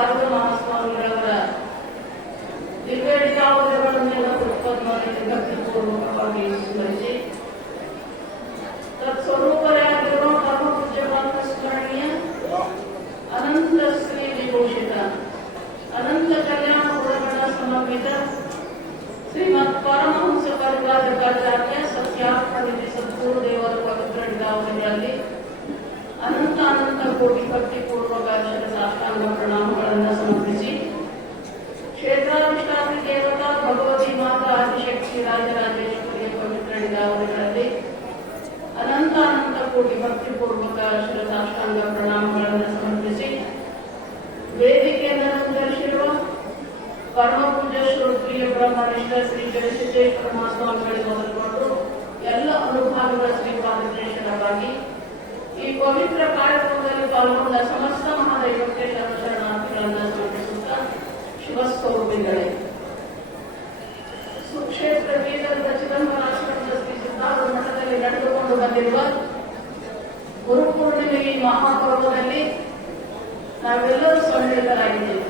ಪಾರ್ವಮಾನಸ್ವಾಮಿಗಳವರ ದಿವ್ಯಡಿತಾವಧಗಳ ಮೇಲೆ ಉತ್ಪನ್ನವಾಗಿ ಭಕ್ತಿಪೂರ್ವಕವಾಗಿ ಸ್ಮರಿಸಿ ತತ್ಸ್ವರೂಪರಾಗಿರುವ ಪರಮಪೂಜ್ಯ ಸ್ಮರಣೀಯ ಅನಂತ ಶ್ರೀ ವಿಭೂಷಿತ ಅನಂತ ಕಲ್ಯಾಣ ಗುಣಗಳ ಸಮನ್ವಿತ ಶ್ರೀಮತ್ ಪರಮಹಂಸ ಪರಿವಾದಕಾಚಾರ್ಯ ಸತ್ಯಾತ್ಮನಿಧಿ ಸದ್ಗುರುದೇವರ ಪವಿತ್ರಿದಾವಧಿಯಲ್ಲಿ ಅನಂತ ಅನಂತ ಕೋಟಿ ಭಕ್ತಿಪೂರ್ವಕ ಸಾಷ್ಟಾಂಗ ಪ್ರಣಾಮ ಕೋಟಿ ಭಕ್ತಿಪೂರ್ವಕ ಶ್ರೀ ಪ್ರಣಾಮಗಳನ್ನು ಸಮರ್ಪಿಸಿ ವೇದಿಕೆಯ ಅಲಂಕರಿಸಿರುವ ಪರಮ ಪೂಜಾ ಶ್ರೀ ಬ್ರಹ್ಮನಿಷ್ಠ ಶ್ರೀ ಗಣೇಶೇಶ್ವರ ಮಹಾಸ್ವಾಮಿಗಳು ಮೊದಲುಕೊಂಡು ಎಲ್ಲ ಅನುಭಾಗದ ಶ್ರೀ ಈ ಪವಿತ್ರ ಕಾರ್ಯಕ್ರಮದಲ್ಲಿ ಪಾಲ್ಗೊಂಡ ಸಮಸ್ತ ಮಹಾದೈವಕ್ಕೆ ಶರಣಾರ್ಥಿಗಳನ್ನು ಶುಭ ಶಿವಸ್ವರೂಪಿಗಳೇ. ಸುಕ್ಷೇತ್ರ ಬೀದರದ ಚಿದಂಬರಾಶ್ರಮದ ಶ್ರೀ ಸಿದ್ಧಾರ್ಥ ಮಠದಲ್ಲಿ ನಡೆದುಕೊಂಡು ಬಂದಿರುವ ಮಹಾಪರ್ವದಲ್ಲಿ ನಾವೆಲ್ಲರೂ ಸಮ್ಮಿಳಿತರಾಗಿದ್ದೇವೆ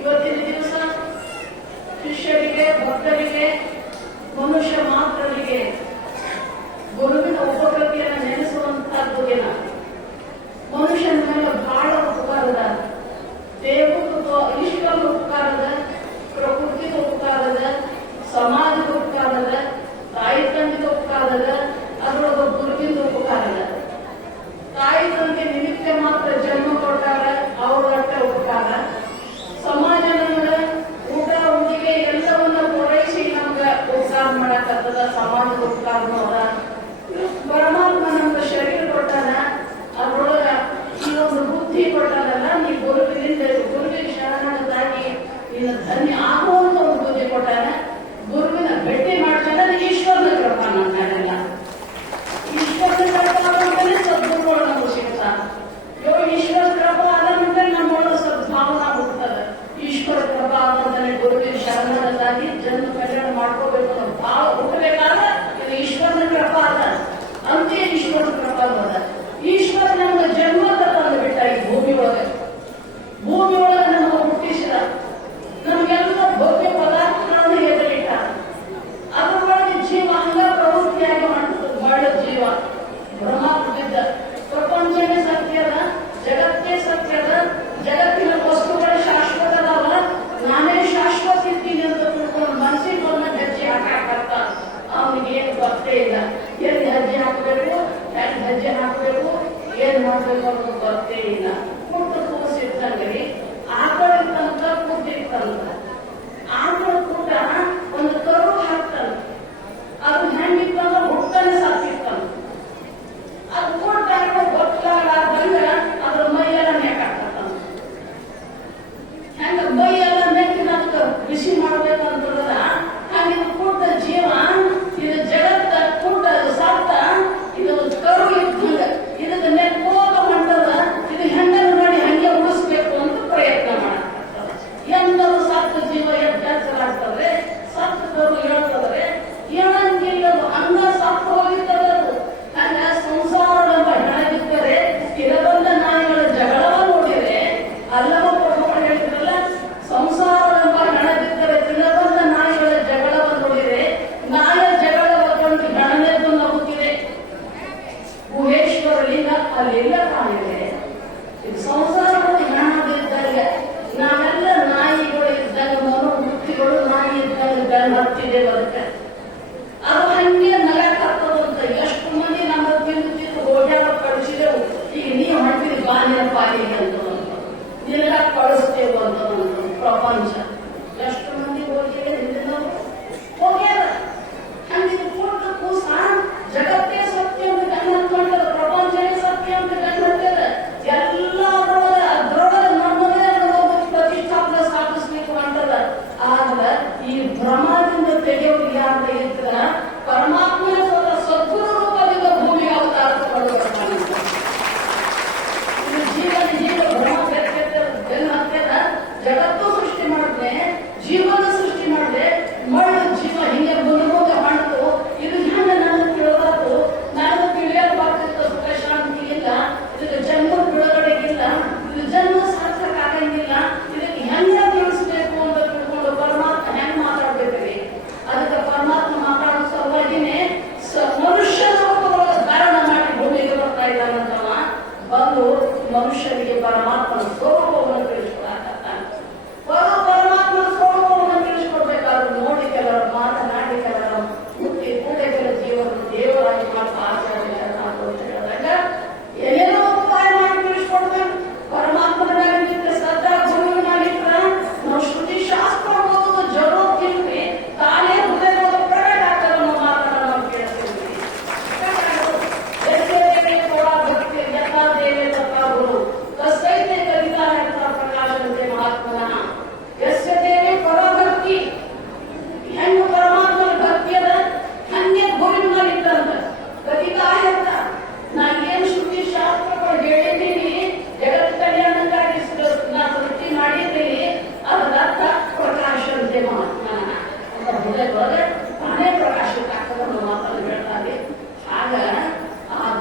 ಇವತ್ತಿನ ದಿವಸ ಶಿಷ್ಯರಿಗೆ ಭಕ್ತರಿಗೆ ಮನುಷ್ಯ ಮಾತ್ರ ಉಪಕಾರ ಮಾಡಕ್ಕದ ಸಮಾಜದ ಉಪಕಾರ ನೋಡ ಪರಮಾತ್ಮ ನಮ್ಗೆ ಶರೀರ ಕೊಟ್ಟಾನ, ಅದ್ರೊಳಗ ಈ ಒಂದು ಬುದ್ಧಿ ಕೊಟ್ಟಾನಲ್ಲ, ನೀ ಗುರುವಿನಿಂದ ಗುರುವಿನ ಶರಣಾಗಿ ನಿನ್ನ ಧನ್ಯ ಆಗುವಂತ ಒಂದು ಬುದ್ಧಿ ಕೊಟ್ಟಾನ, ಗುರುವಿನ ಭೇಟಿ ಮಾಡ್ತಾನ ಈಶ್ವರನ ಕೃಪಾ ಅಂತಾರಲ್ಲ ಈಶ್ವರನ ಕೃಪಾ ಅಂತಾನೆ ಸದ್ಗುರುಗಳು ನಮ್ಗೆ ಸಿಗ್ತಾನ ಯೋ ಈಶ್ವರ ಕೃಪಾ ಅದಂದ್ರೆ ನಮ್ಮೊಳಗೆ ಸದ್ಭಾವನ ಹುಡ್ತದ ಈಶ್ವರ ಕೃಪಾ ಅಂತಂದ್ರೆ ಗುರುವಿನ ಶರಣಾಗಿ ಜನ್ಮ ಭಾಳ 떨어지죠. ಬಂದು ಮನುಷ್ಯನಿಗೆ ಪರಮಾತ್ಮನ ಸ್ವರೂಪವನ್ನು ತಿಳಿಸ್ತಾರೆ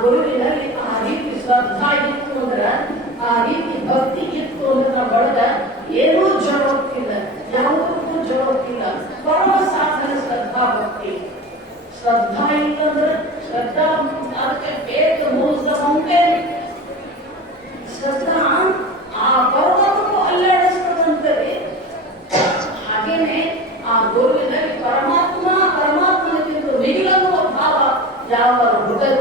ಗುರುವಿನ ಆದಿ ಶ್ರದ್ಧಾ ಇತ್ತು ಅಂದ್ರ ಆ ರೀತಿ ಭಕ್ತಿ ಇತ್ತು ಅಂದ್ರ ಬಳಗ ಏನೂ ಜನ ಹೋಗ್ತಿಲ್ಲ ಯಾವುದಕ್ಕೂ ಜನ ಹೋಗ್ತಿಲ್ಲ ಪರಮ ಸಾಧನ ಶ್ರದ್ಧಾ ಭಕ್ತಿ ಶ್ರದ್ಧಾ ಇಲ್ಲ ಅಂದ್ರ ಶ್ರದ್ಧಾ ಅದಕ್ಕೆ ಬೇಗ ಮೂಲ ಸಂತೆ ಶ್ರದ್ಧಾ ಆ ಪರ್ವತಕ್ಕೂ ಅಲ್ಲಾಡಿಸ್ತದಂತೆ ಹಾಗೇನೆ ಆ ಗುರುವಿನಲ್ಲಿ ಪರಮಾತ್ಮ ಪರಮಾತ್ಮನಿಗಿಂತ ಮಿಗಿಲನ್ನು ಭಾವ ಯಾವ ಹೃದಯ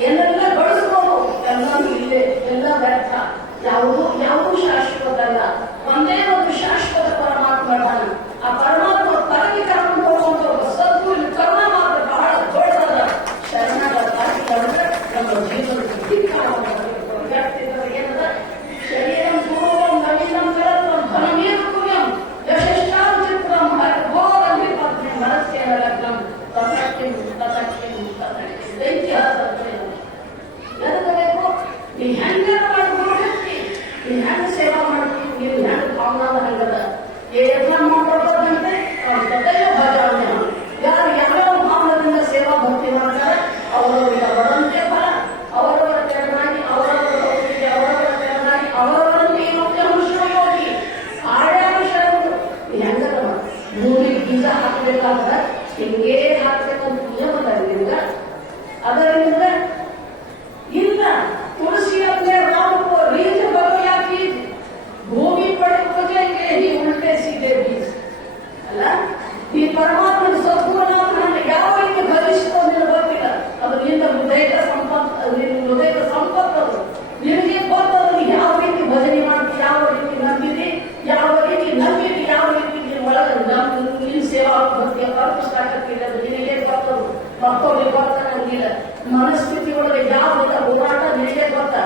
ಏನೆಲ್ಲ ಬಳಸ್ಬೋದು ಎಲ್ಲ ಇಲ್ಲೇ ಎಲ್ಲ ವ್ಯರ್ಥ. ಯಾವುದು ಯಾವುದು ಬೇಕಾದ್ರೆ ಪಾಪ ವಿಭಾಗ ಮನಸ್ಥಿತಿ ಒಳಗೆ ಯಾವ ಹೋರಾಟ ನಡೆಯ ಬರ್ತ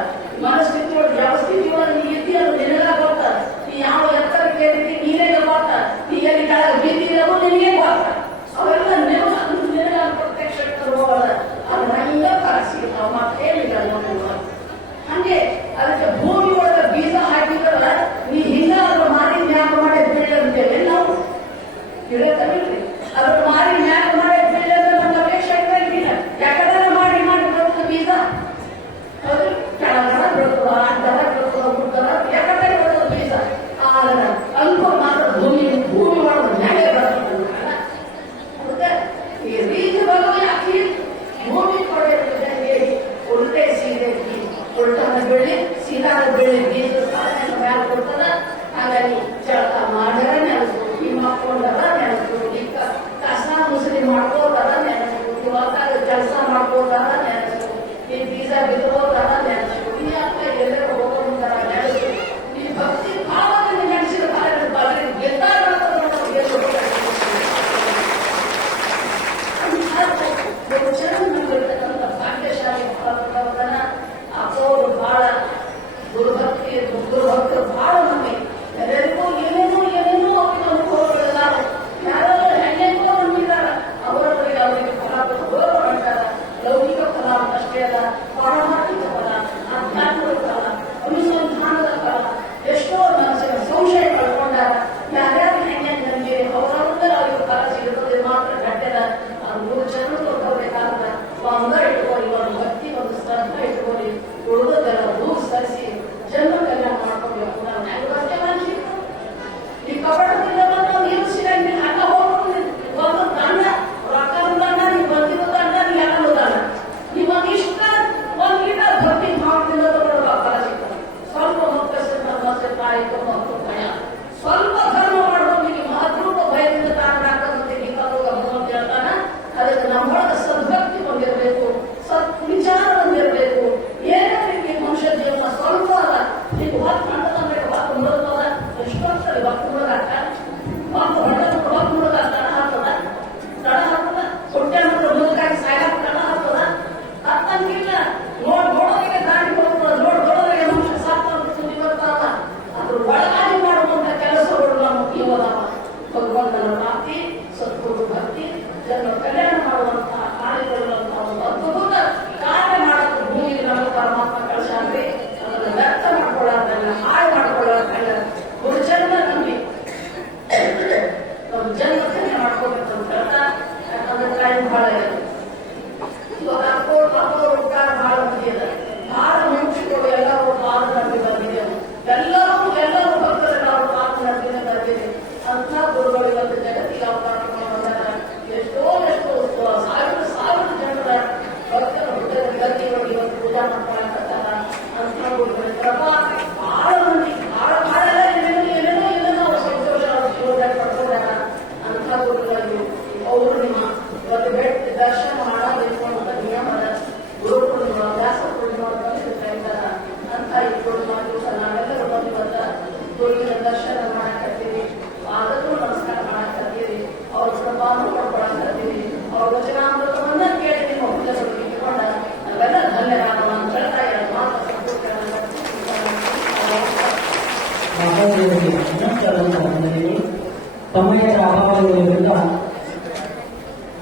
ಮನಸ್ಥಿತಿ ಒಳಗೆ ಯಾವ ಸ್ಥಿತಿ ಒಳಗೆ ನೀ ಇದ್ದಿ ಅದು ನಿನಗ ನೀ ಯಾವ ಎತ್ತರಕ್ಕೆ ಏರಿದ್ದಿ ನೀನೇ ಗೊತ್ತ? ನೀ ಎಲ್ಲಿ ಕೆಳಗೆ ಬಿದ್ದಿರೋ ನಿನಗೆ ಗೊತ್ತ? ಅವೆಲ್ಲ ನಿನಗ ನಿನಗ ಪ್ರತ್ಯಕ್ಷ ಅದು ಹಂಗ ಕರೆಸಿ. ನಾವು ಮತ್ತೆ ಹೇಳಿಲ್ಲ ಹಂಗೆ ಅದಕ್ಕೆ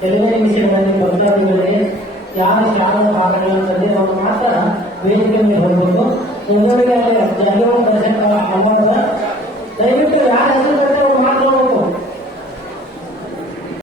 ಡೆಲಿವರಿ ವಿಷಯಗಳಲ್ಲಿ ಬದಲಾವಣೆಗಳಿಗೆ ಯಾರ ಯಾರ ಭಾಗಗಳಂತಂದರೆ ಅವರು ಮಾತ್ರ ವೇದಿಕೆ ಮೇಲೆ ಬರಬೇಕು ಡೆಲಿವರಿಯಲ್ಲಿ ಡೆಲಿವರಿ ದಯವಿಟ್ಟು ಯಾರು ಹೆಸರು